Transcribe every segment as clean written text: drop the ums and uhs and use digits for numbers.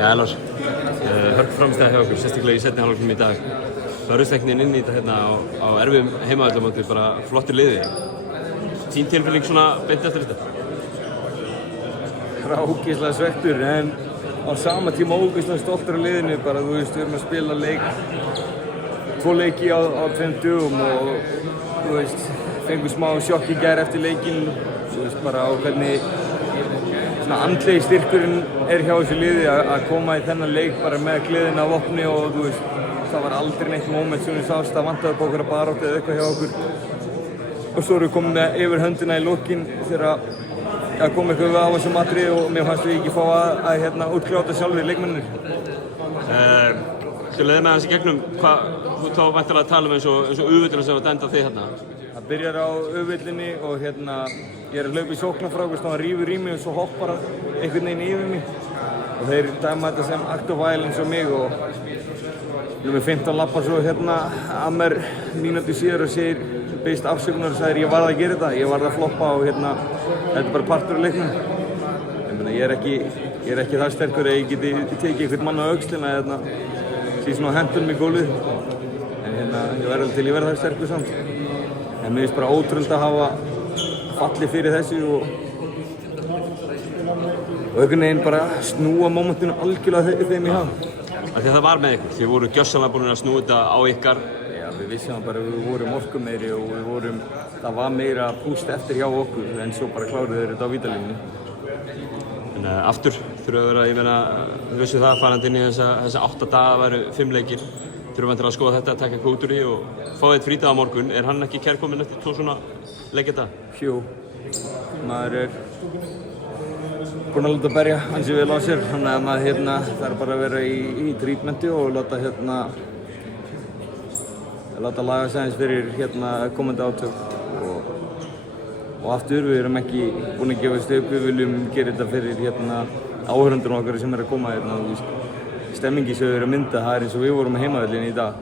Já, Lars, hörku framstæða hjá okkur, sérstaklega í seinni hálfleiknum í dag. Börðusteknin inn í þetta hérna á erfiðum heimavellamóti, bara flottur liði. Þín tilfinning svona beint eftir þetta? Ógeðslega svekktur, en á sama tíma ógeðslega stoltur af liðinu. Bara, þú veist, við erum að spila tvo leiki á 2 dögum og, þú veist, fengum smá sjokk í gær eftir leikinn. Þú veist, bara á hvernig andlegi styrkurinn hjá þessu liði að koma í þennan leik bara með gleðina á vopni og þú veist, það var aldrei neitt moment sem við sást að vantaði upp á okkur að baráttu eða eitthvað hjá okkur. Og svo erum við komið með yfir höndina í lokin þegar að koma eitthvað við á þessum atriði og mér fannst við ekki fá að útkljáta sjálfur leikmennir. Þú leiði með hans í gegnum, þú þá væntanlega að tala um eins og U-villina sem var dæmd af þig hérna. Það byrjar á U-villinni og ég er að hlaupa í sóknarfrákast og hann rífur í mig og svo hoppar hann einhvern veginn yfir mig. Og þeir dæma þetta sem act of violence á mig og nummer 15 lappar svo að mér mínútu síðar og segir, beðist afsökunar og sagði ég varð að gera þetta, ég varð að floppa og þetta er bara partur af leiknum. Ég er ekki það sterkur að ég geti tekið einhvern mann á öxlina eða síðan hendunum í gólfið. En ég verði til ég verði það sterkur samt. En mér finnst bara ótrúlega að hafa fallið fyrir þessu og einhvern veginn bara snúa mómentinu algjörlega þeim í haf. Því að það var með ykkur, þið voru gjörsamlega búin að snúa þetta á ykkar. Já, við vissum bara að við vorum orkumeiri og það var meira púst eftir hjá okkur en svo bara kláruðu þeir þetta á vítalínunni. En aftur þurfum við að vera, ég meina, við vissum það farandi inn í þessa 8 daga væru 5 leikir. Þurfum við að skoða þetta, taka eitthvað út úr því og fá eitt frídag á morgun. Er hann ekki kærkominn eftir 2 svona leikjadag? Jú, maður er búinn að láta berja ansi vel á sér, þannig að maður þarf bara að vera í treatmenti og láta laga sig aðeins fyrir komandi átök. Og aftur, við erum ekki búin að gefast upp, við viljum gera þetta fyrir áhörundunum okkar sem er að koma stemmingi sem við erum að mynda, það er eins og við vorum á heimavellinum í dag.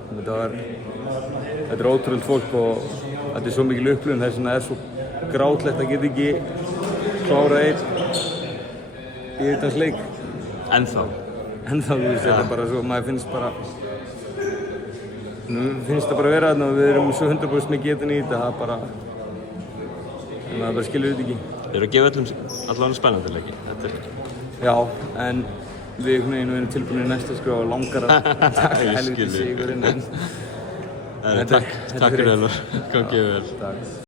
Þetta er ótrúlegt fólk og þetta er svo mikil upplifun, þess vegna er svo grátlegt að geta ekki klárað einn í þetta leik. Ennþá, þú veist, þetta er bara svo, maður finnst bara vera þarna og við erum svo 100% með getinu í þetta, það bara skilur þetta ekki. Þið eru að gefa allavega spennandi leiki, þetta er. Já, en við erum tilbúinir í næsta skrá og langar að taka helviti sigurinn. Takk fyrir Elvar, gangið vel.